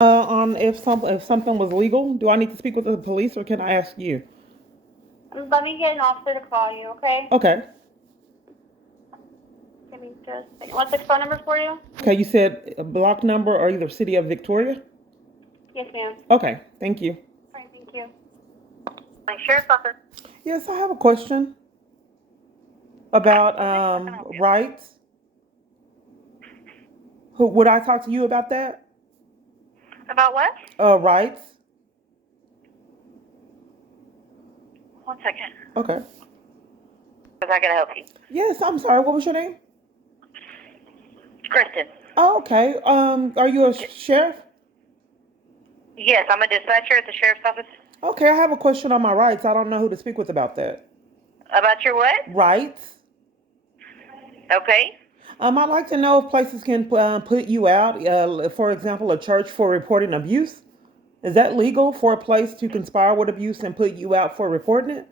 On if something was legal, do I need to speak with the police or can I ask you? Let me get an officer to call you, okay? Okay. Give me just a second. What's the phone number for you? Okay, you said a block number or either city of Victoria? Yes, ma'am. Okay, thank you. All right, thank you. My sheriff's office. Yes, I have a question about Okay, how can I help you? rights. Who would I talk to you about that? About what? Rights. 1 second. Okay. How can I help you? Yes, I'm sorry. What was your name? Kristen. Oh, okay. Are you a sheriff? Yes, I'm a dispatcher at the sheriff's office. Okay, I have a question on my rights. I don't know who to speak with about that. About your what? Rights. Okay. I'd like to know if places can put you out, for example, a church for reporting abuse. Is that legal for a place to conspire with abuse and put you out for reporting it?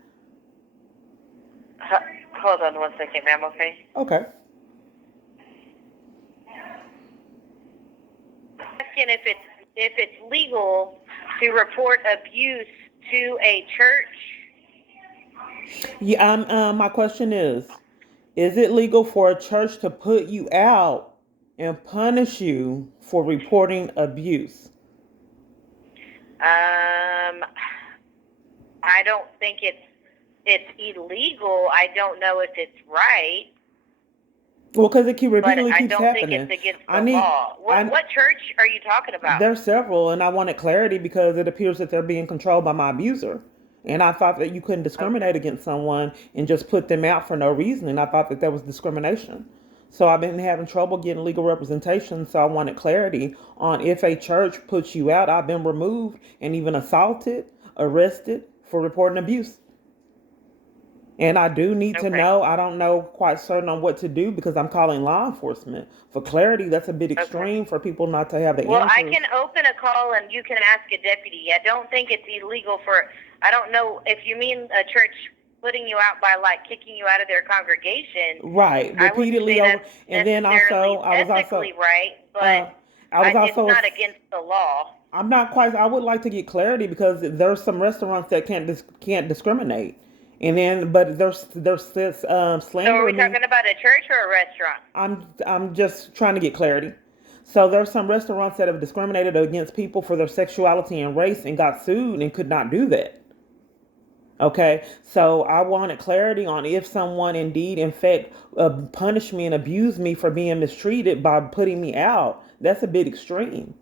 Hold on 1 second, ma'am, okay? Okay. Asking if it's legal to report abuse to a church. Yeah. My question is it legal for a church to put you out and punish you for reporting abuse? I don't think it's illegal. I don't know if it's right. Well, because it But repeatedly I keeps don't think happening. it's against I the need. law. I What church are you talking about? There's several, and I wanted clarity because it appears that they're being controlled by my abuser. And I thought that you couldn't Okay. discriminate against someone and just put them out for no reason. And I thought that was discrimination. So I've been having trouble getting legal representation. So I wanted clarity on if a church puts you out. I've been removed and even assaulted, arrested for reporting abuse. And I do need to Okay. know. I don't know quite certain on what to do because I'm calling law enforcement. For clarity, that's a bit Okay. extreme for people not to have the Well, I answers. can open a call and you can ask a deputy. I don't think it's illegal for. I don't know if you mean a church putting you out by like kicking you out of their congregation. Right, I wouldn't repeatedly say over, that's and then necessarily also I was ethically also, right, but uh, I was it's also, not against the law. I'm not quite. I would like to get clarity because there's some restaurants that can't discriminate, and then but there's this So are we slandering me. talking about a church or a restaurant? I'm just trying to get clarity. So there's some restaurants that have discriminated against people for their sexuality and race and got sued and could not do that. Okay, so I wanted clarity on if someone indeed, in fact, punished me and abused me for being mistreated by putting me out. That's a bit extreme.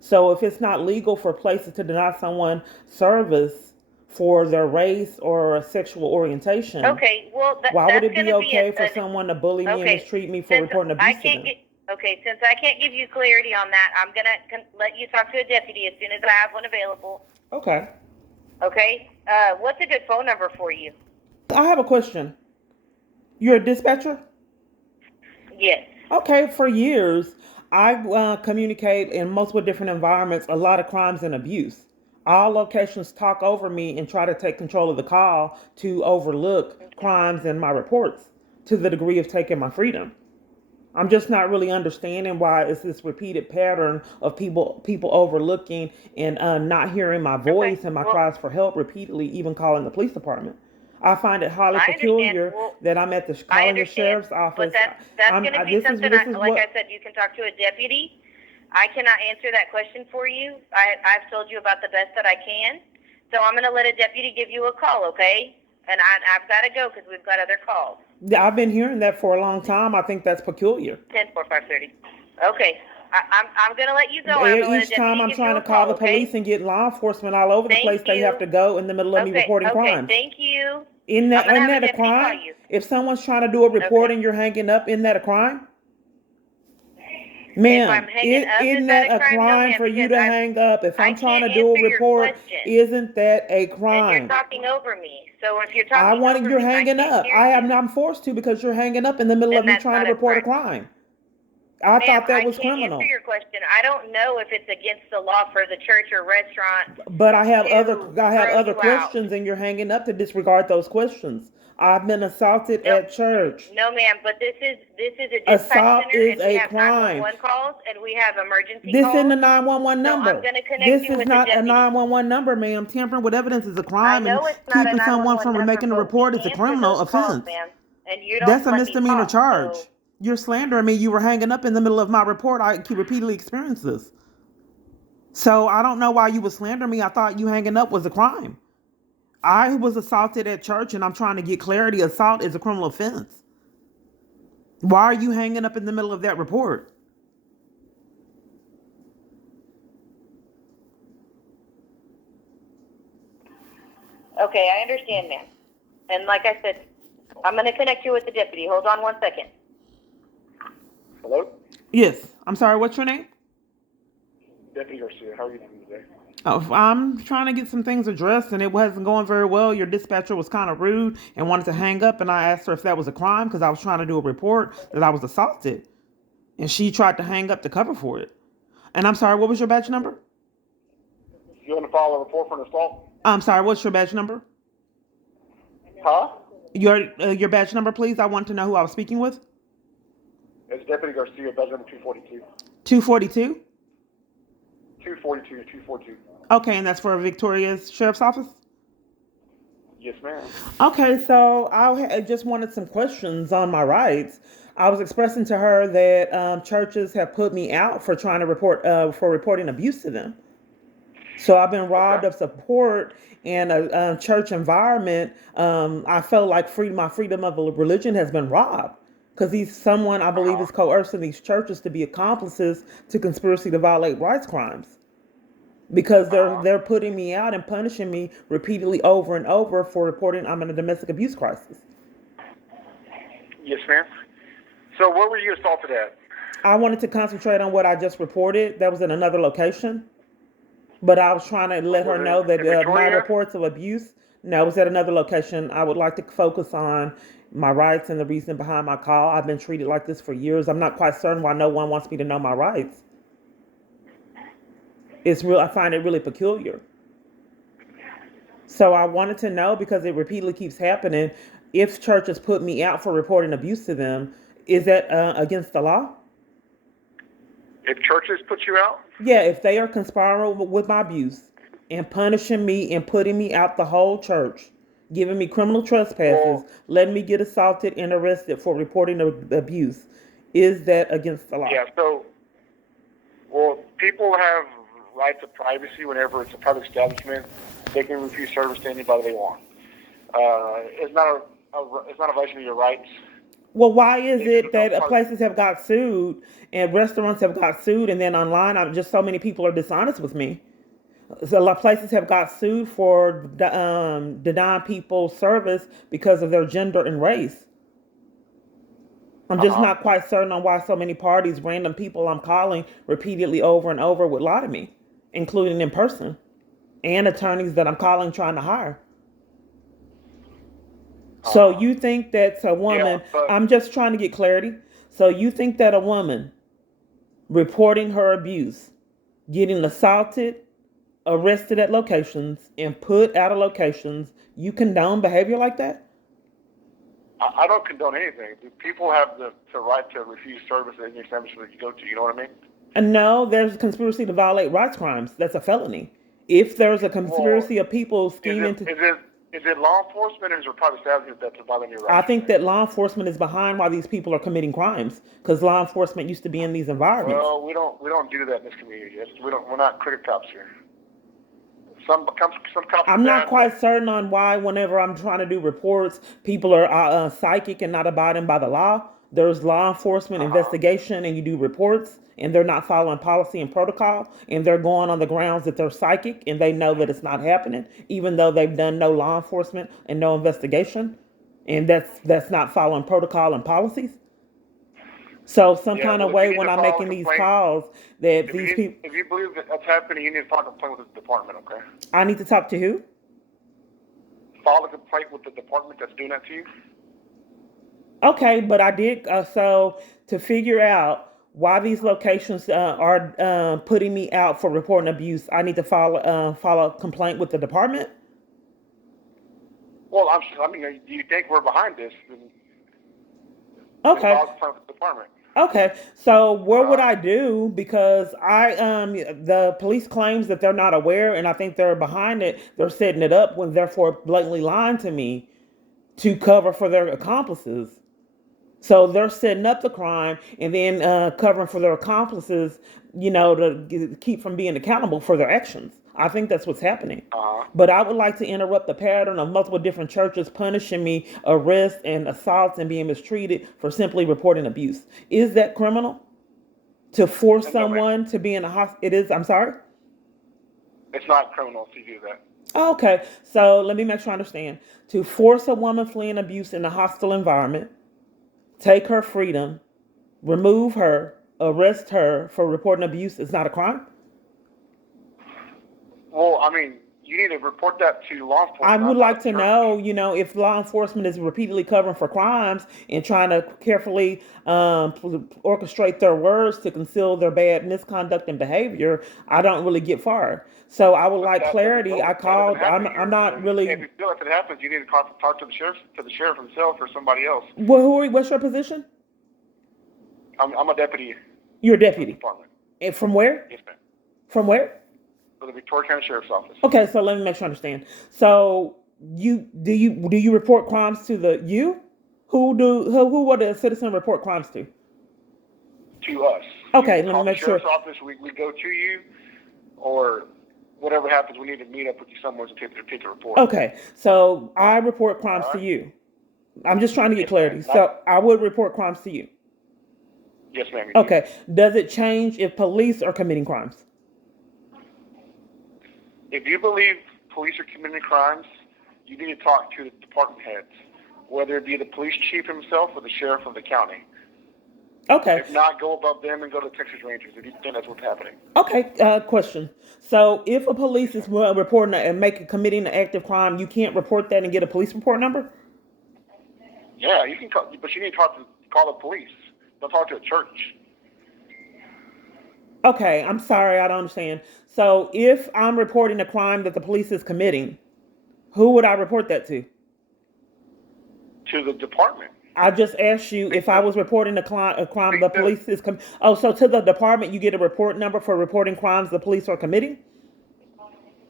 So if it's not legal for places to deny someone service for their race or sexual orientation, Okay, well why would that's it going be to be okay for an someone to bully me and okay. mistreat me for Since reporting I abuse to can't them? get since I can't give you clarity on that, I'm gonna let you talk to a deputy as soon as I have one available. Okay. Okay. What's a good phone number for you? I have a question. You're a dispatcher? Yes. Okay, for years, I communicate in multiple different environments, a lot of crimes and abuse. All locations talk over me and try to take control of the call to overlook Okay. crimes in my reports to the degree of taking my freedom. I'm just not really understanding why it's this repeated pattern of people overlooking and not hearing my Okay. voice and my Well, cries for help repeatedly, even calling the police department. I find it highly I understand. peculiar Well, that I'm at the I calling the understand, sheriff's but office. that's going to be something. This is Like I what said, you can talk to a deputy. I cannot answer that question for you. I've told you about the best that I can. So I'm going to let a deputy give you a call, okay? And I've got to go because we've got other calls. I've been hearing that for a long time. I think that's peculiar. 10-4-5-30. Okay. I'm going to let you go. I'm going to let a Each time deputy I'm give you trying to a call call, the police okay? and get law enforcement all over the Thank place, they have you. to go in the middle of me reporting Okay. crimes. Thank you. Isn't I'm that, going to isn't have a that a deputy call crime? you. If someone's trying to do a report Okay. and you're hanging up, isn't that a crime? If Ma'am, I'm hanging up, is isn't that that a a crime? No, crime ma'am, for you because to hang up? If I I'm trying can't to do a answer your report, question. isn't that a And you're crime? talking over me. So if you're talking over You're me, I hanging can't up. hear you. I'm forced to because you're hanging up in the middle of And me that's trying not to a report a crime. crime. I Ma'am, thought that I was can't answer criminal. your question. I don't know if it's against the law for the church or restaurant But to I have throw other you out. questions, and you're hanging up to disregard those questions. I've been assaulted No, at church. no, ma'am. But this is a dispatch Assault center, is and we a have crime. 911 calls, and we have emergency This isn't calls. a 911 So I'm number. going to connect This you is with the not a deputy. 911 number, ma'am. Tampering with evidence is a I crime, and know it's not a keeping someone 911 from number, making a but we report is a answer those criminal calls, offense. ma'am, and you That's don't a let me misdemeanor talk. charge. So You're slandering me. You were hanging up in the middle of my report. I keep repeatedly experience this. So I don't know why you would slander me. I thought you hanging up was a crime. I was assaulted at church, and I'm trying to get clarity. Assault is a criminal offense. Why are you hanging up in the middle of that report? okay, I understand, ma'am. And like I said, I'm going to connect you with the deputy. Hold on 1 second. Hello? Yes. I'm sorry, what's your name? Deputy Garcia, how are you doing today? Oh, I'm trying to get some things addressed, and it wasn't going very well. Your dispatcher was kind of rude and wanted to hang up, and I asked her if that was a crime because I was trying to do a report that I was assaulted. And she tried to hang up to cover for it. And I'm sorry, what was your badge number? You want to file a report for an assault? I'm sorry, what's your badge number? Huh? Your badge number, please. I want to know who I was speaking with. It's Deputy Garcia, badge number 242. 242? 242. Okay, and that's for Victoria's Sheriff's Office? Yes, ma'am. Okay, so I just wanted some questions on my rights. I was expressing to her that churches have put me out for trying to report for reporting abuse to them. So I've been robbed Okay. of support in a church environment. I felt like my freedom of religion has been robbed because someone I believe is coercing these churches to be accomplices to conspiracy to violate rights crimes because they're putting me out and punishing me repeatedly over and over for reporting I'm in a domestic abuse crisis. Yes, ma'am. So where were you assaulted at? I wanted to concentrate on what I just reported. That was in another location, but I was trying to let her Was know it in that my Victoria? reports of abuse. No, it was at another location. I would like to focus on my rights and the reason behind my call. I've been treated like this for years. I'm not quite certain why no one wants me to know my rights. It's real. I find it really peculiar. So I wanted to know because it repeatedly keeps happening. If churches put me out for reporting abuse to them, is that against the law? If churches put you out? Yeah, if they are conspiring with my abuse and punishing me and putting me out the whole church, giving me criminal trespasses, Well, letting me get assaulted and arrested for reporting abuse, is that against the law? yeah, so, well, people have rights of privacy whenever it's a private establishment. They can refuse service to anybody they want. It's not it's not a violation of your rights. Well, why is If it it's a that places have got sued and restaurants have got sued, and then online, just so many people are dishonest with me? So a lot of places have got sued for denying people service because of their gender and race. I'm just not quite certain on why so many parties, random people I'm calling repeatedly over and over would lie to me, including in person, and attorneys that I'm calling trying to hire. So you think that's a Yeah, woman, but I'm just trying to get clarity. So you think that a woman reporting her abuse, getting assaulted, arrested at locations, and put out of locations, you condone behavior like that? I don't condone anything. People have the right to refuse service at any establishment you go to. You know what I mean? And no, there's a conspiracy to violate rights crimes. That's a felony. If there's a Well, conspiracy of people scheming to, is it law enforcement or is it private establishment that's violating your I rights? think that law enforcement is behind why these people are committing crimes because law enforcement used to be in these environments. Well, we don't do that in this community. We're not cricket cops here. Some cops are I'm not bad. quite certain on why, whenever I'm trying to do reports, people are psychic and not abiding by the law. There's law enforcement investigation, and you do reports, and they're not following policy and protocol, and they're going on the grounds that they're psychic, and they know that it's not happening, even though they've done no law enforcement and no investigation, and that's not following protocol and policies. So some Yeah, kind well, of if you way need when to I'm file a making these complaint, calls that these people, if you believe that that's happening, you need to file a complaint with the department. Okay? I need to talk to who? File a complaint with the department that's doing that to you. Okay, but I did so to figure out why these locations are putting me out for reporting abuse. I need to file a complaint with the department. Well, I mean, do you think we're behind this? Then Okay. file a complaint with the department. Okay, so what would I do? Because the police claims that they're not aware, and I think they're behind it. They're setting it up when therefore blatantly lying to me to cover for their accomplices. So they're setting up the crime and then covering for their accomplices, to keep from being accountable for their actions. I think that's what's happening. But I would like to interrupt the pattern of multiple different churches punishing me, arrest and assaults and being mistreated for simply reporting abuse. Is that criminal? To force someone to be in a hospital? It is. I'm sorry? It's not criminal to do that. Okay, so let me make sure I understand. To force a woman fleeing abuse in a hostile environment, take her freedom, remove her, arrest her for reporting abuse is not a crime? Well, I mean, you need to report that to law enforcement. I would like to know, if law enforcement is repeatedly covering for crimes and trying to carefully orchestrate their words to conceal their bad misconduct and behavior, I don't really get far. So I would like clarity. I called. I'm not really. If you feel like it happens, you need to talk to the sheriff himself or somebody else. Well, what's your position? I'm a deputy. You're a deputy. Department. And from where? Yes, ma'am. From where? For the Victoria County Sheriff's Office. Okay, so let me make sure I understand. So do you report crimes to the you? Who would a citizen report crimes to? To us. Okay, let me make sure. Sheriff's Office, we go to you, or whatever happens, we need to meet up with you somewhere to take the report. Okay, so I report crimes to you. I'm just trying to get clarity. So I would report crimes to you. Yes, ma'am. Okay. Does it change if police are committing crimes? If you believe police are committing crimes, you need to talk to the department heads, whether it be the police chief himself or the sheriff of the county. Okay. If not, go above them and go to Texas Rangers if you think that's what's happening. Okay. Question. So if a police is reporting and committing an active crime, you can't report that and get a police report number? Yeah, you can call, but you need to call the police. Don't talk to a church. Okay, I'm sorry, I don't understand. So if I'm reporting a crime that the police is committing, who would I report that to? To the department. I just asked you if I was reporting a crime the police is so to the department you get a report number for reporting crimes the police are committing?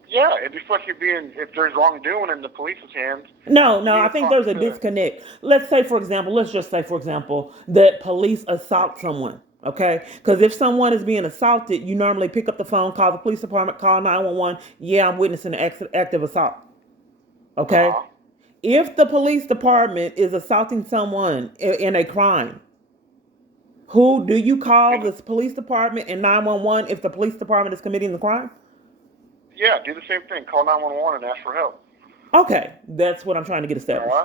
Yeah, it'd be if there's wrongdoing in the police's hands. No, I think there's a disconnect. Let's just say, for example, that police assault someone, okay? Because if someone is being assaulted, you normally pick up the phone, call the police department, call 911. Yeah, I'm witnessing an active assault, okay? If the police department is assaulting someone in a crime, who do you call? The police department and 911 if the police department is committing the crime? Yeah, do the same thing. Call 911 and ask for help. Okay, that's what I'm trying to get established.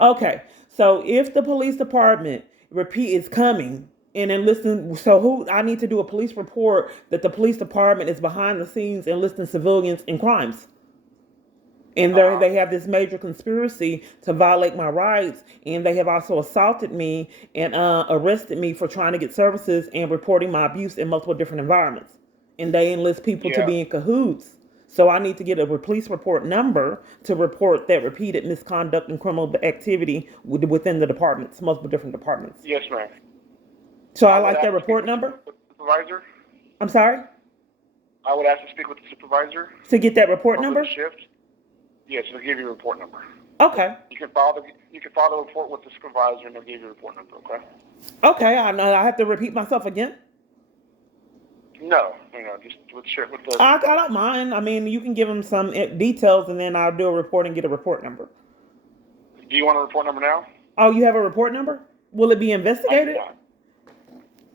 Okay, so if the police department is coming and enlisting, so who I need to do a police report that the police department is behind the scenes enlisting civilians in crimes, and they have this major conspiracy to violate my rights, and they have also assaulted me and arrested me for trying to get services and reporting my abuse in multiple different environments, and they enlist people to be in cahoots. So I need to get a police report number to report that repeated misconduct and criminal activity within the departments, multiple different departments. Yes, ma'am. So I like that report number? With the supervisor? I'm sorry? I would ask to speak with the supervisor. To get that report number? Shift. Yes, they'll give you a report number. Okay. You can file the report with the supervisor and they'll give you a report number, okay? Okay, I know I have to repeat myself again? No, just with the... I don't mind. I mean, you can give them some details, and then I'll do a report and get a report number. Do you want a report number now? Oh, you have a report number? Will it be investigated?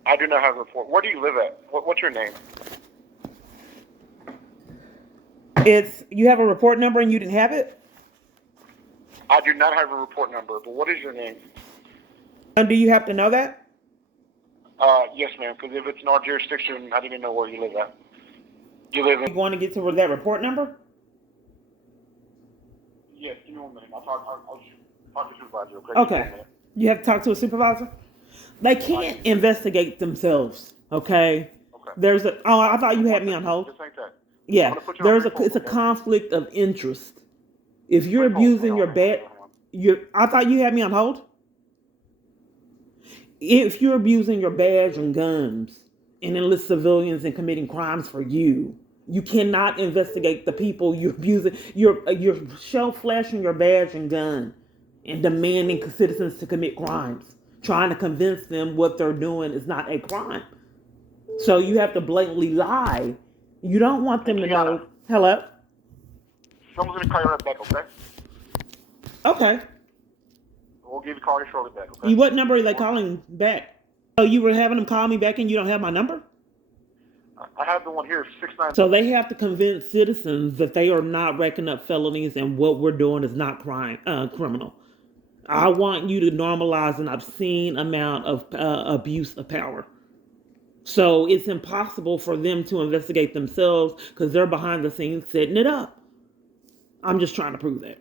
I do not have a report. Where do you live at? What's your name? You have a report number and you didn't have it? I do not have a report number, but what is your name? And do you have to know that? Yes, ma'am, because if it's in our jurisdiction, I didn't know where you live at. You live in... You want to get to that report number? Yes, give me 1 minute. I'll talk to the supervisor, okay? Okay. You have to talk to a supervisor? They can't investigate themselves. Okay. Okay. I thought you had me on hold. This ain't that. I'm Yeah. gonna put you on brief hold, It's a okay? conflict of interest. If you're Brief hold. abusing your bad, I thought you had me on hold. If you're abusing your badge and guns and enlist civilians and committing crimes for you, you cannot investigate the people you're abusing. You're shell flashing your badge and gun and demanding citizens to commit crimes, trying to convince them what they're doing is not a crime. So you have to blatantly lie. You don't want them to know. Hello? Someone's gonna call you right back, okay? Okay. We'll give you a call shortly back, okay? What number are they calling back? So you were having them call me back and you don't have my number? I have the one here, 69. So they have to convince citizens that they are not racking up felonies and what we're doing is not criminal. I want you to normalize an obscene amount of abuse of power. So it's impossible for them to investigate themselves because they're behind the scenes setting it up. I'm just trying to prove that.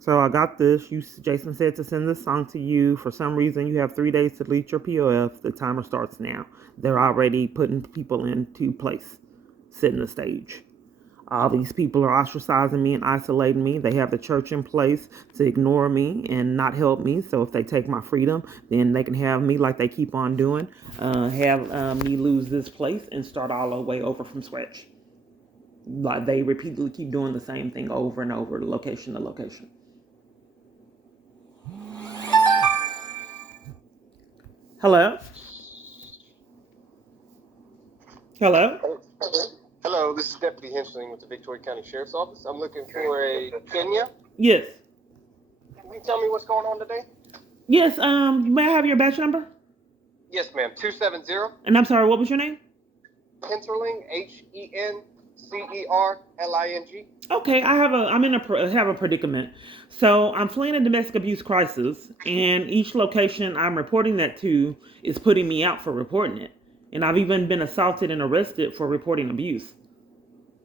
So I got this. Jason said to send this song to you. For some reason, you have 3 days to delete your POF. The timer starts now. They're already putting people into place, setting the stage. All these people are ostracizing me and isolating me. They have the church in place to ignore me and not help me. So if they take my freedom, then they can have me like they keep on doing, have me lose this place and start all the way over from scratch. Like they repeatedly keep doing the same thing over and over, location to location. Hello? Hello? Hello, this is Deputy Henschling with the Victoria County Sheriff's Office. I'm looking for a Kenya. Yes. Can you tell me what's going on today? Yes, may I have your badge number? Yes, ma'am. 270. And I'm sorry, what was your name? Henschling, Hencerling. Okay, I have a predicament. So I'm fleeing a domestic abuse crisis, and each location I'm reporting that to is putting me out for reporting it. And I've even been assaulted and arrested for reporting abuse.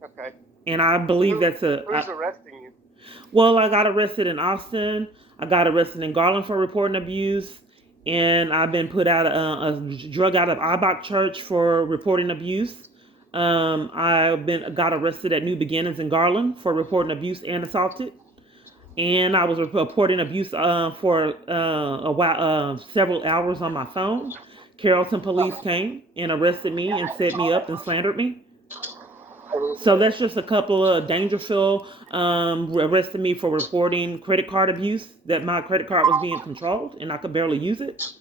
Okay. And I believe Who's arresting you? Well, I got arrested in Austin. I got arrested in Garland for reporting abuse. And I've been put out drug out of Ibach Church for reporting abuse. Got arrested at New Beginnings in Garland for reporting abuse and assaulted. And I was reporting abuse for a while, several hours on my phone. Carrollton police came and arrested me and set me up and slandered me. So that's just a couple of Dangerfield arrested me for reporting credit card abuse, that my credit card was being controlled and I could barely use it.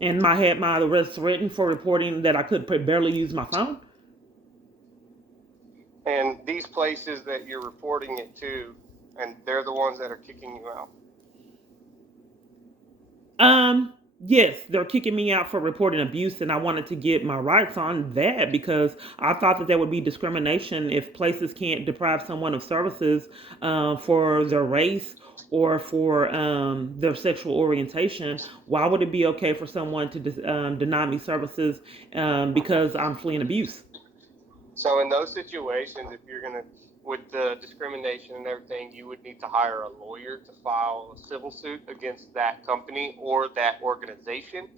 And I had my arrest written for reporting that I could barely use my phone. And these places that you're reporting it to, and they're the ones that are kicking you out? Yes, they're kicking me out for reporting abuse, and I wanted to get my rights on that because I thought that there would be discrimination if places can't deprive someone of services for their race or for their sexual orientation. Why would it be okay for someone to deny me services because I'm fleeing abuse? So in those situations, if you're going to, with the discrimination and everything, you would need to hire a lawyer to file a civil suit against that company or that organization.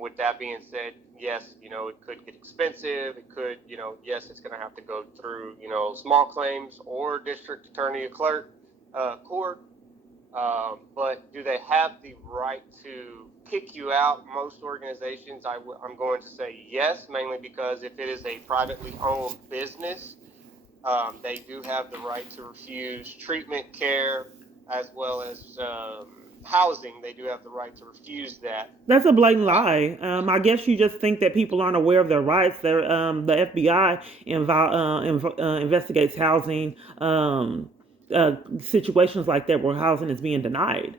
With that being said, yes, it could get expensive. It could, yes, it's going to have to go through, small claims or district attorney or clerk court. But do they have the right to kick you out? Most organizations, I'm going to say yes, mainly because if it is a privately owned business, they do have the right to refuse treatment, care, as well as housing. They do have the right to refuse that. That's a blatant lie. I guess you just think that people aren't aware of their rights. The FBI investigates housing situations like that where housing is being denied.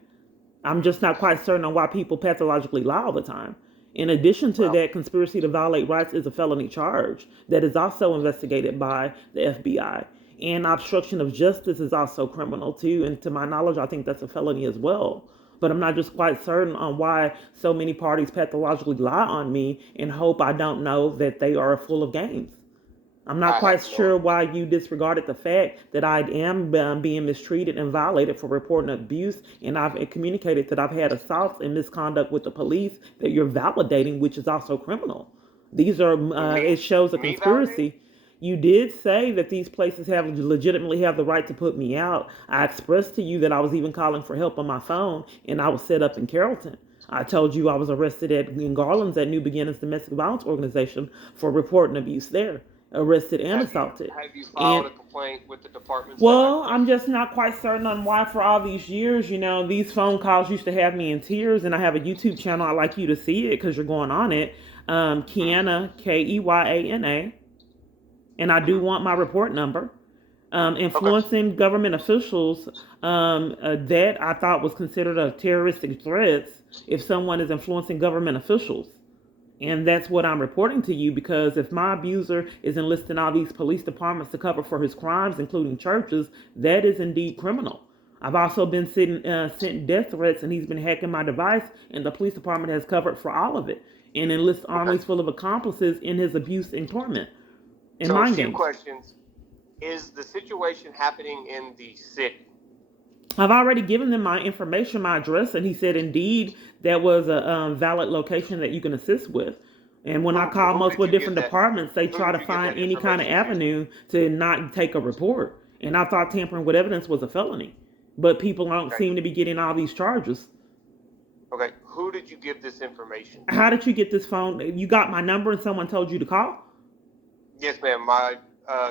I'm just not quite certain on why people pathologically lie all the time. In addition to that, conspiracy to violate rights is a felony charge that is also investigated by the FBI. And obstruction of justice is also criminal too. And to my knowledge, I think that's a felony as well. But I'm not just quite certain on why so many parties pathologically lie on me and hope I don't know that they are full of games. I'm not I quite have no sure why you disregarded the fact that I am being mistreated and violated for reporting abuse, and I've communicated that I've had assaults and misconduct with the police that you're validating, which is also criminal. These are it shows a me validating. conspiracy. You did say that these places have legitimately have the right to put me out. I expressed to you that I was even calling for help on my phone, and I was set up in Carrollton. I told you I was arrested in Garland's at New Beginnings Domestic Violence Organization for reporting abuse there, arrested and assaulted. Have you And filed a complaint with the departments that well, have I'm just not quite certain on why for all these years, these phone calls used to have me in tears, and I have a YouTube channel. I'd like you to see it because you're going on it. Keyana, Keyana, and I do want my report number. Influencing government officials that I thought was considered a terroristic threat if someone is influencing government officials. And that's what I'm reporting to you, because if my abuser is enlisting all these police departments to cover for his crimes, including churches, that is indeed criminal. I've also been sent death threats, and he's been hacking my device, and the police department has covered for all of it and enlists armies full of accomplices in his abuse and torment and So a mind few games. questions. Is the situation happening in the city? I've already given them my information, my address, and he said indeed that was a valid location that you can assist with. And when I call Who multiple did you different give that- departments, they who try did to you give find that any kind of information to? avenue to not take a report. And I thought tampering with evidence was a felony. But people don't seem to be getting all these charges. Okay, who did you give this information to? How did you get this phone? You got my number and someone told you to call? Yes, ma'am. My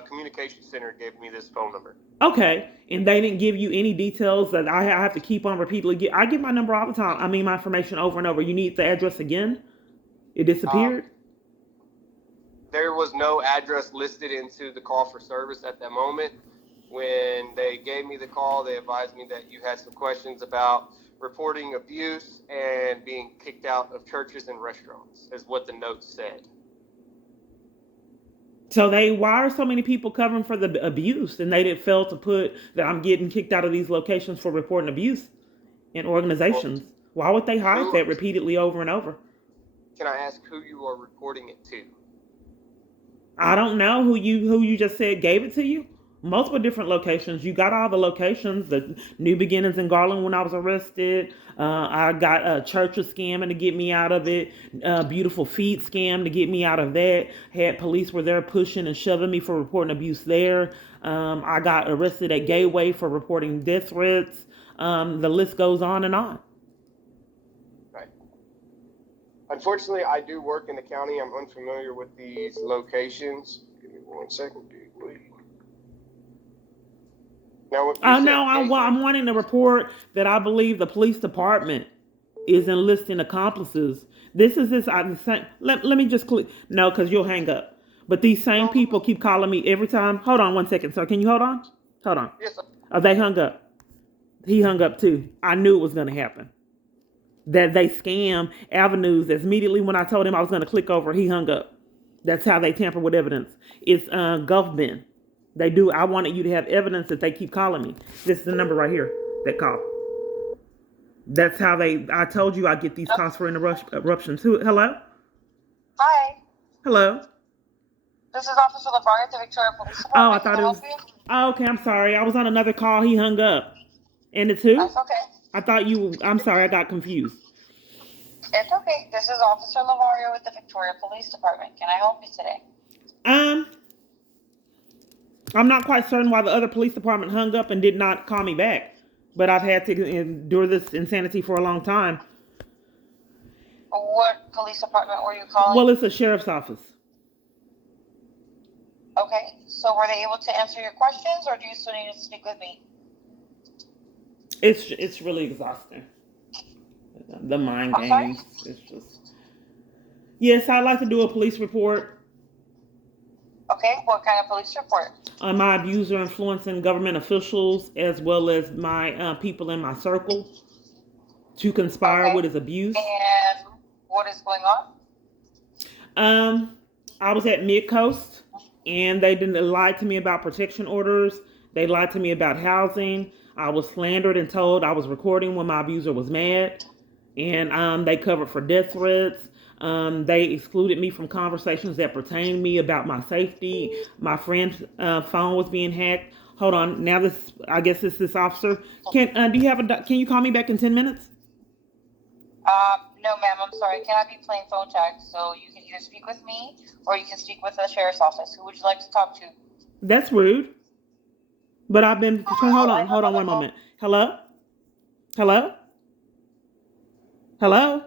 communication center gave me this phone number. Okay, and they didn't give you any details that I have to keep on repeatedly I give my number all the time. I mean, my information over and over. You need the address again? It disappeared? There was no address listed into the call for service at that moment. When they gave me the call, they advised me that you had some questions about reporting abuse and being kicked out of churches and restaurants, is what the note said. So why are so many people covering for the abuse, and they didn't fail to put that I'm getting kicked out of these locations for reporting abuse in organizations? Why would they hide that repeatedly over and over? Can I ask who you are reporting it to? I don't know who you just said gave it to you. Multiple different locations. You got all the locations. The New Beginnings in Garland when I was arrested. I got a churches scamming to get me out of it. Beautiful Feet scam to get me out of that. Had police were there pushing and shoving me for reporting abuse there. I got arrested at Gateway for reporting death threats. The list goes on and on. Right. Unfortunately, I do work in the county. I'm unfamiliar with these locations. Give me 1 second, dude, please. Now, I'm wanting to report that I believe the police department is enlisting accomplices. Let me just click. No, because you'll hang up. But these same people keep calling me every time. Hold on 1 second, sir. Can you hold on? Hold on. Yes, sir. Oh, they hung up. He hung up too. I knew it was going to happen. That they scam avenues. As immediately when I told him I was going to click over, he hung up. That's how they tamper with evidence. It's government. They do. I wanted you to have evidence that they keep calling me. This is the number right here. That call. That's how I told you I get these calls for interruptions. Hello? Hi. Hello? This is Officer Lavario at the Victoria Police Department. Oh, I thought it was. Oh, okay, I'm sorry. I was on another call. He hung up. And it's who? That's okay. I thought I'm sorry. I got confused. It's okay. This is Officer Lavario with the Victoria Police Department. Can I help you today? I'm not quite certain why the other police department hung up and did not call me back. But I've had to endure this insanity for a long time. What police department were you calling? Well, it's a sheriff's office. Okay. So were they able to answer your questions, or do you still need to speak with me? It's really exhausting. The mind games. It's just. Yes, I'd like to do a police report. Okay, what kind of police report? On my abuser influencing government officials as well as my people in my circle to conspire with his abuse. And what is going on? I was at Mid-Coast and they didn't lie to me about protection orders. They lied to me about housing. I was slandered and told I was recording when my abuser was mad. And they covered for death threats. They excluded me from conversations that pertain to me about my safety. My friend's phone was being hacked. Hold on. Now I guess it's this officer. Can you call me back in 10 minutes? No, ma'am, I'm sorry. Can I be playing phone tag? So you can either speak with me or you can speak with the sheriff's office. Who would you like to talk to? That's rude. But I've been. Hold on one moment. Hello? Hello? Hello?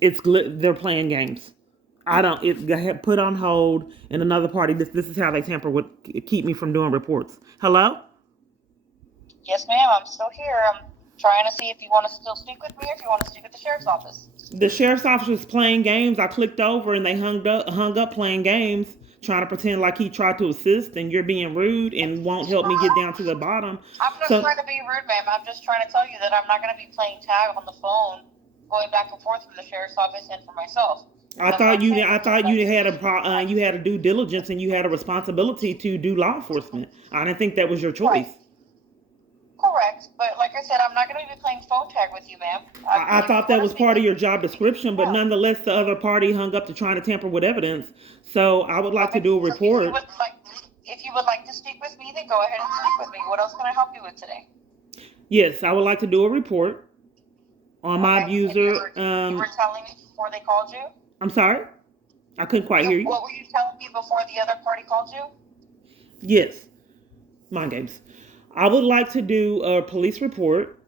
They're playing games. It got put on hold in another party. This is how they tamper with, keep me from doing reports. Hello? Yes, ma'am, I'm still here. I'm trying to see if you want to still speak with me or if you want to speak with the sheriff's office. The sheriff's office was playing games. I clicked over and they hung up playing games, trying to pretend like he tried to assist, and you're being rude and won't help me get down to the bottom. I'm not trying to be rude, ma'am. I'm just trying to tell you that I'm not going to be playing tag on the phone, going back and forth from the sheriff's office and for myself. I thought you had a due diligence and you had a responsibility to do law enforcement. I didn't think that was your choice. Right. Correct, but like I said, I'm not going to be playing phone tag with you, ma'am. I thought that was part of your job description, but nonetheless, the other party hung up to trying to tamper with evidence. So I would like to do a report. If you would like to speak with me, then go ahead and speak with me. What else can I help you with today? Yes, I would like to do a report on my abuser. You were telling me before they called you? I'm sorry? I couldn't quite hear you. What were you telling me before the other party called you? Yes. Mind games. I would like to do a police report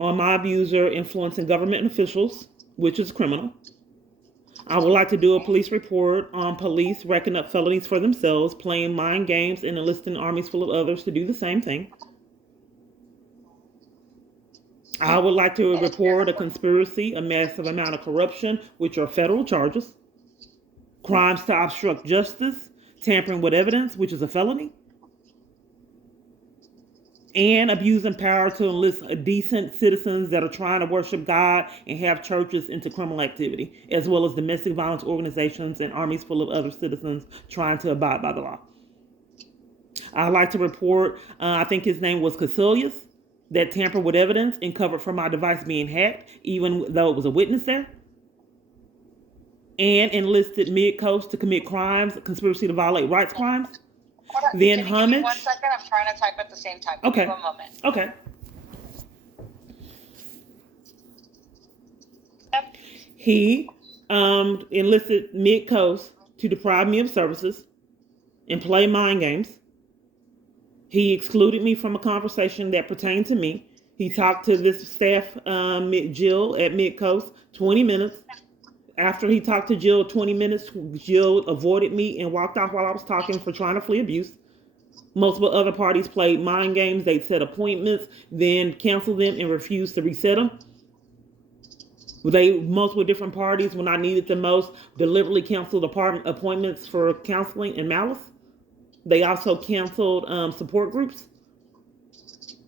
on my abuser influencing government officials, which is criminal. I would like to do a police report on police racking up felonies for themselves, playing mind games, and enlisting armies full of others to do the same thing. I would like to report a conspiracy, a massive amount of corruption, which are federal charges, crimes to obstruct justice, tampering with evidence, which is a felony, and abusing power to enlist decent citizens that are trying to worship God and have churches into criminal activity, as well as domestic violence organizations and armies full of other citizens trying to abide by the law. I'd like to report, I think his name was Casillas, that tampered with evidence and covered for my device being hacked, even though it was a witness there, and enlisted mid-coast to commit crimes, conspiracy to violate rights crimes. Then Himich. 1 second, I'm trying to type at the same time. Okay. Give me 1 moment. Okay. He enlisted mid-coast to deprive me of services and play mind games. He excluded me from a conversation that pertained to me. He talked to this staff, Jill at mid-coast, 20 minutes. After he talked to Jill 20 minutes, Jill avoided me and walked off while I was talking for trying to flee abuse. Multiple other parties played mind games. They set appointments, then canceled them and refused to reset them. Multiple different parties, when I needed them most, deliberately canceled appointments for counseling and malice. They also canceled support groups.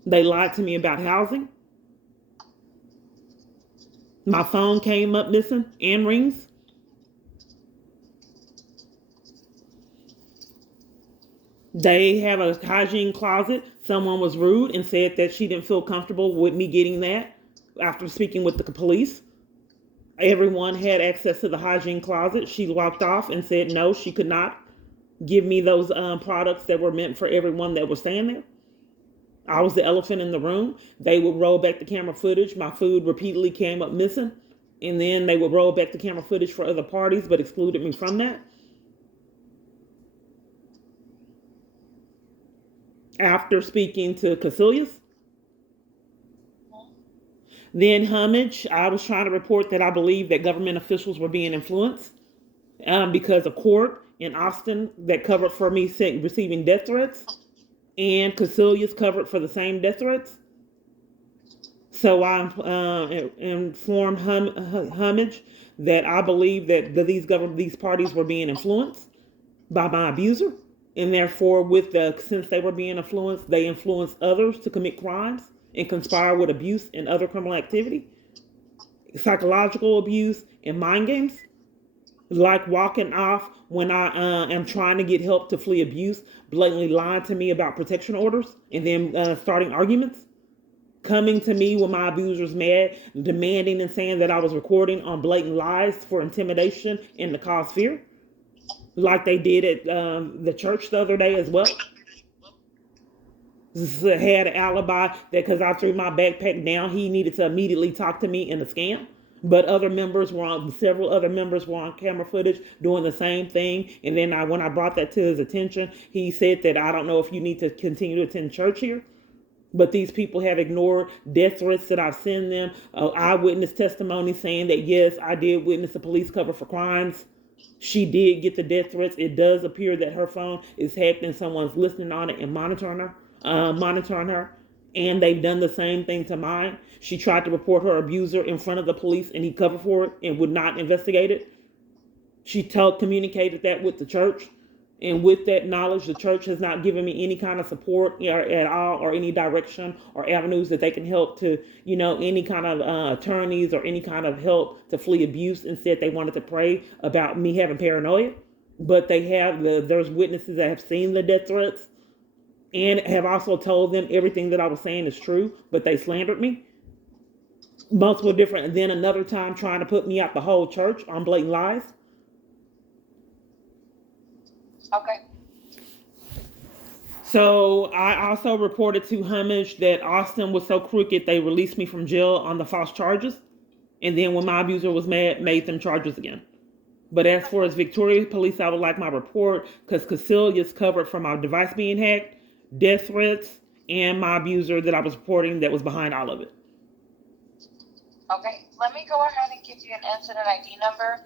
They lied to me about housing. My phone came up missing and rings. They have a hygiene closet. Someone was rude and said that she didn't feel comfortable with me getting that after speaking with the police. Everyone had access to the hygiene closet. She walked off and said no, she could not give me those products that were meant for everyone that was staying there. I was the elephant in the room. They would roll back the camera footage. My food repeatedly came up missing. And then they would roll back the camera footage for other parties, but excluded me from that. After speaking to Casillas. Then Himich, I was trying to report that I believe that government officials were being influenced because a court in Austin that covered for me receiving death threats, and Casillas covered for the same death threats. So I informed Himich that I believe that these parties were being influenced by my abuser, and therefore, since they were being influenced, they influenced others to commit crimes and conspire with abuse and other criminal activity, psychological abuse, and mind games. Like walking off when I am trying to get help to flee abuse, blatantly lying to me about protection orders, and then starting arguments, coming to me when my abuser's mad, demanding and saying that I was recording on blatant lies for intimidation and to cause fear, like they did at the church the other day as well. Had an alibi that because I threw my backpack down, he needed to immediately talk to me in the scam. But several other members were on camera footage doing the same thing. And then when I brought that to his attention, he said that I don't know if you need to continue to attend church here. But these people have ignored death threats that I've sent them, eyewitness testimony saying that yes, I did witness a police cover for crimes. She did get the death threats. It does appear that her phone is hacked and someone's listening on it and monitoring her. And they've done the same thing to mine. She tried to report her abuser in front of the police and he covered for it and would not investigate it. She communicated that with the church. And with that knowledge, the church has not given me any kind of support at all, or any direction or avenues that they can help to, any kind of attorneys or any kind of help to flee abuse. Instead, they wanted to pray about me having paranoia. But there's witnesses that have seen the death threats and have also told them everything that I was saying is true, but they slandered me. Multiple different, and then another time trying to put me out the whole church on blatant lies. Okay. So I also reported to Himich that Austin was so crooked they released me from jail on the false charges. And then when my abuser was mad, made them charges again. But as for as Victoria Police, I would like my report because Casillas covered for my device being hacked, death threats, and my abuser that I was reporting that was behind all of it. Okay, let me go ahead and give you an incident ID number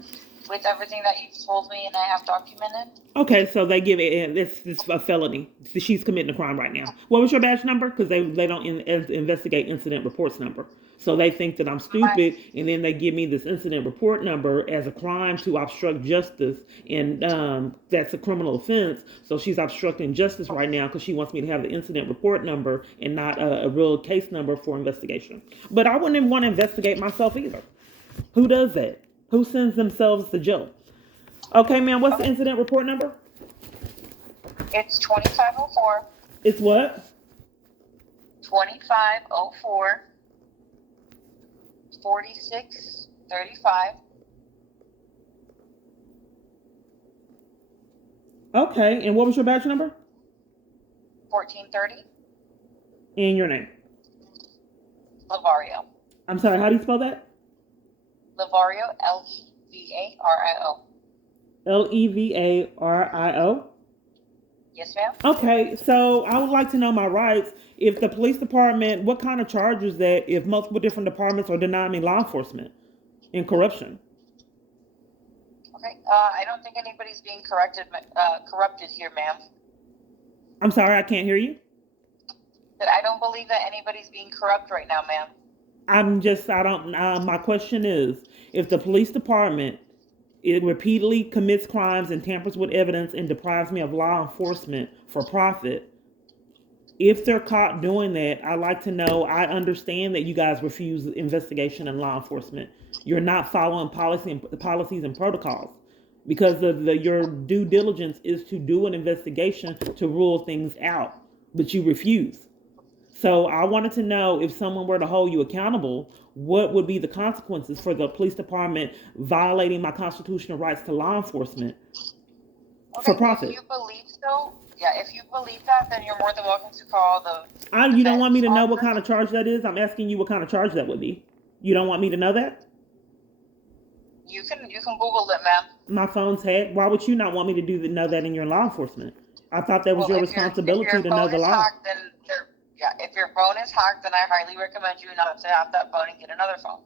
with everything that you've told me and I have documented. Okay, so they give it, it's a felony. She's committing a crime right now. What was your badge number? Because they don't investigate incident reports number. So they think that I'm stupid, and then they give me this incident report number as a crime to obstruct justice, and that's a criminal offense. So she's obstructing justice right now because she wants me to have the incident report number and not a real case number for investigation. But I wouldn't even want to investigate myself either. Who does that? Who sends themselves to jail? Okay, ma'am, what's the incident report number? It's 2504. It's what? 2504 4635. Okay, and what was your badge number? 1430. And your name? Lavario. I'm sorry, how do you spell that? Lavario, Levario. Levario? Yes, ma'am. Okay, so I would like to know my rights. If the police department, what kind of charges that if multiple different departments are denying me law enforcement and corruption? Okay, I don't think anybody's being corrupted here, ma'am. I'm sorry, I can't hear you. But I don't believe that anybody's being corrupt right now, ma'am. My question is, if the police department it repeatedly commits crimes and tampers with evidence and deprives me of law enforcement for profit, if they're caught doing that, I'd like to know, I understand that you guys refuse investigation and law enforcement. You're not following policies and protocols because your due diligence is to do an investigation to rule things out, but you refuse. So I wanted to know if someone were to hold you accountable, what would be the consequences for the police department violating my constitutional rights to law enforcement for profit? If you believe so, if you believe that, then you're more than welcome to call the... You don't want me to know what kind of charge that is? I'm asking you what kind of charge that would be. You don't want me to know that? You can Google it, ma'am. My phone's hacked. Why would you not want me to know that in your law enforcement? I thought that was your responsibility to know the law. If your phone is hacked, then I highly recommend you not to have that phone and get another phone.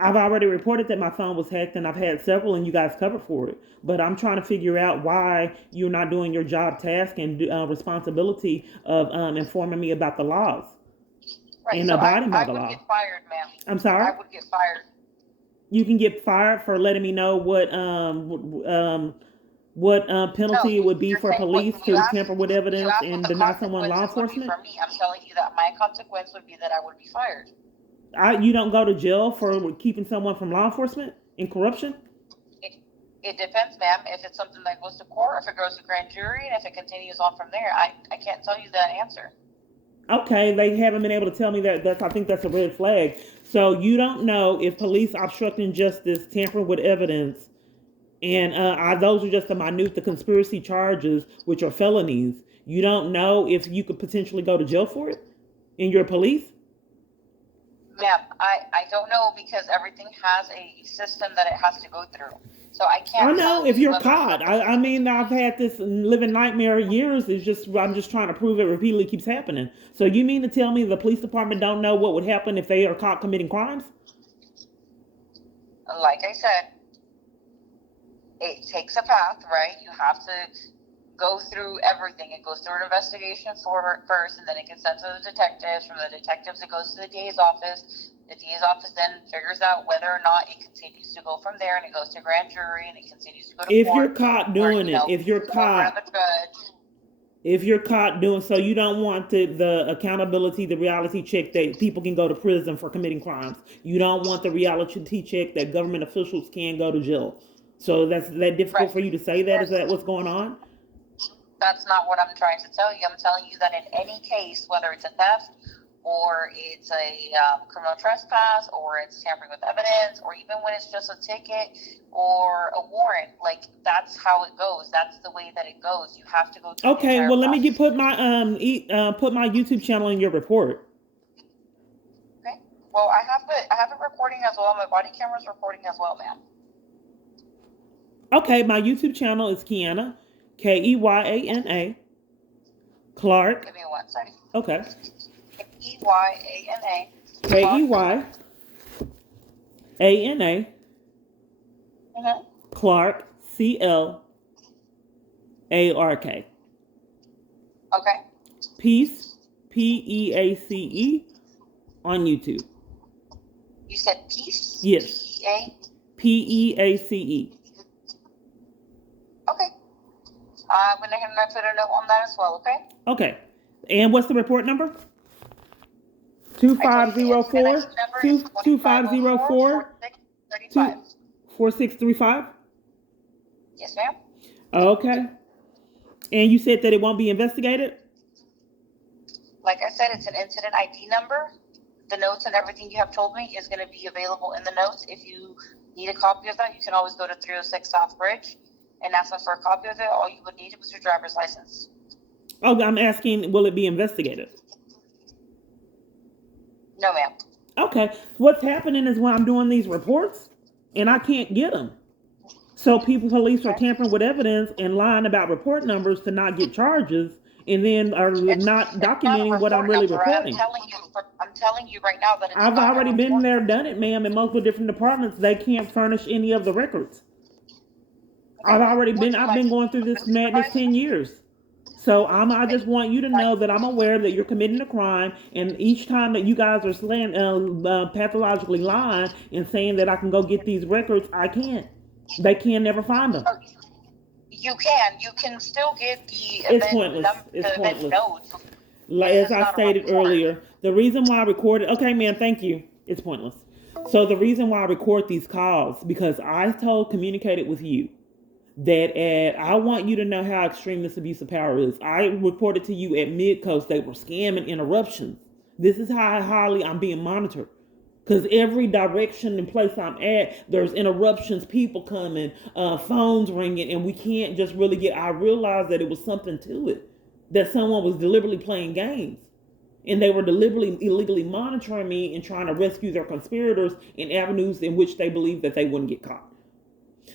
I've already reported that my phone was hacked, and I've had several, and you guys covered for it. But I'm trying to figure out why you're not doing your job task and responsibility of informing me about the laws and abiding by the law. I would get fired, ma'am. I'm sorry? I would get fired. You can get fired for letting me know what penalty it would be for police to tamper with evidence and deny someone law enforcement? For me, I'm telling you that my consequence would be that I would be fired. You don't go to jail for keeping someone from law enforcement and corruption? It depends, ma'am. If it's something that goes to court, if it goes to grand jury, and if it continues on from there, I can't tell you that answer. Okay, they haven't been able to tell me that. I think that's a red flag. So you don't know if police obstructing justice, tampering with evidence, and those are just the conspiracy charges, which are felonies. You don't know if you could potentially go to jail for it in your police. Ma'am, I don't know because everything has a system that it has to go through. So I I can't know tell if you you're whether caught. I mean, I've had this living nightmare years. It's just I'm just trying to prove it repeatedly keeps happening. So you mean to tell me the police department don't know what would happen if they are caught committing crimes? like I said, it takes a path, right? You have to go through everything. It goes through an investigation first, and then it gets sent to the detectives. From the detectives, it goes to the DA's office. The DA's office then figures out whether or not it continues to go from there, and it goes to grand jury, and it continues to go to If court. you're caught doing it, if you're caught, doing so, you don't want the accountability, the reality check that people can go to prison for committing crimes. You don't want the reality check that government officials can go to jail. So that's that difficult for you to say that? Is that what's going on? That's not what I'm trying to tell you. I'm telling you that in any case, whether it's a theft or it's a criminal trespass or it's tampering with evidence or even when it's just a ticket or a warrant, like that's how it goes. That's the way that it goes. You have to go through Okay, well let me put my YouTube channel in your report. Okay. Well, I have it recording as well. My body camera's recording as well, ma'am. Okay, my YouTube channel is Keyana, Keyana Clark. Give me 1 second. Okay. Keyana. Keyana. Mm-hmm. Clark, CLARK. Okay. Peace, PEACE, on YouTube. You said peace? Yes. PEACE. Okay. I'm going to put a note on that as well, okay? Okay. And what's the report number? 2504 2504 4635. Yes, ma'am. Okay. And you said that it won't be investigated? Like I said, it's an incident ID number. The notes and everything you have told me is going to be available in the notes. If you need a copy of that, you can always go to 306 South Bridge and ask them for a copy of it. All you would need was your driver's license. Oh, I'm asking, will it be investigated? No, ma'am. Okay. What's happening is when I'm doing these reports and I can't get them. So police are tampering with evidence and lying about report numbers to not get charges, and then are not documenting what I'm really reporting. I'm telling you right now that it's I've already been there, done it, ma'am, in multiple different departments. They can't furnish any of the records. Okay. I've been going through this madness 10 years. So I just want you to know that I'm aware that you're committing a crime, and each time that you guys are pathologically lying and saying that I can go get these records, I can't. They can never find them. You can still get the it's pointless. It's pointless. Notes. As I stated earlier, the reason why I recorded. Okay, man, thank you. It's pointless. So the reason why I record these calls because I communicated with you that I want you to know how extreme this abuse of power is. I reported to you at Midcoast they were scamming interruptions. This is how highly I'm being monitored. Because every direction and place I'm at, there's interruptions, people coming, phones ringing, and we can't just really I realized that it was something to it. That someone was deliberately playing games. And they were deliberately, illegally monitoring me and trying to rescue their conspirators in avenues in which they believed that they wouldn't get caught.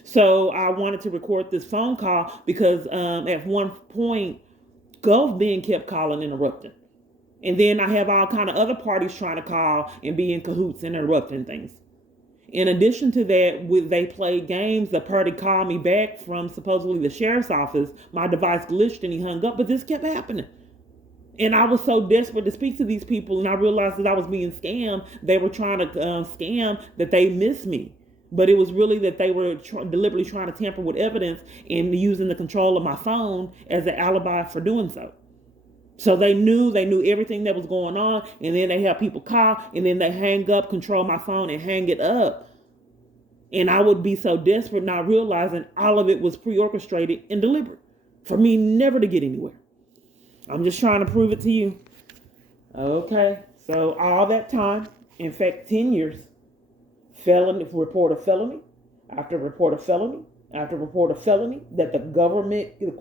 So I wanted to record this phone call because at one point, Gulf Ben kept calling, interrupting. And then I have all kind of other parties trying to call and be in cahoots and interrupting things. In addition to that, they played games. The party called me back from supposedly the sheriff's office. My device glitched and he hung up, but this kept happening. And I was so desperate to speak to these people, and I realized that I was being scammed. They were trying to scam that they missed me. But it was really that they were deliberately trying to tamper with evidence and using the control of my phone as an alibi for doing so. So they knew everything that was going on, and then they have people call, and then they hang up, control my phone, and hang it up. And I would be so desperate not realizing all of it was pre-orchestrated and deliberate for me never to get anywhere. I'm just trying to prove it to you. Okay, so all that time, in fact, 10 years, felony, report of felony, after report of felony, after report of felony, that the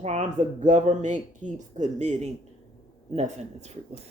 crimes the government keeps committing, nothing is fruitless.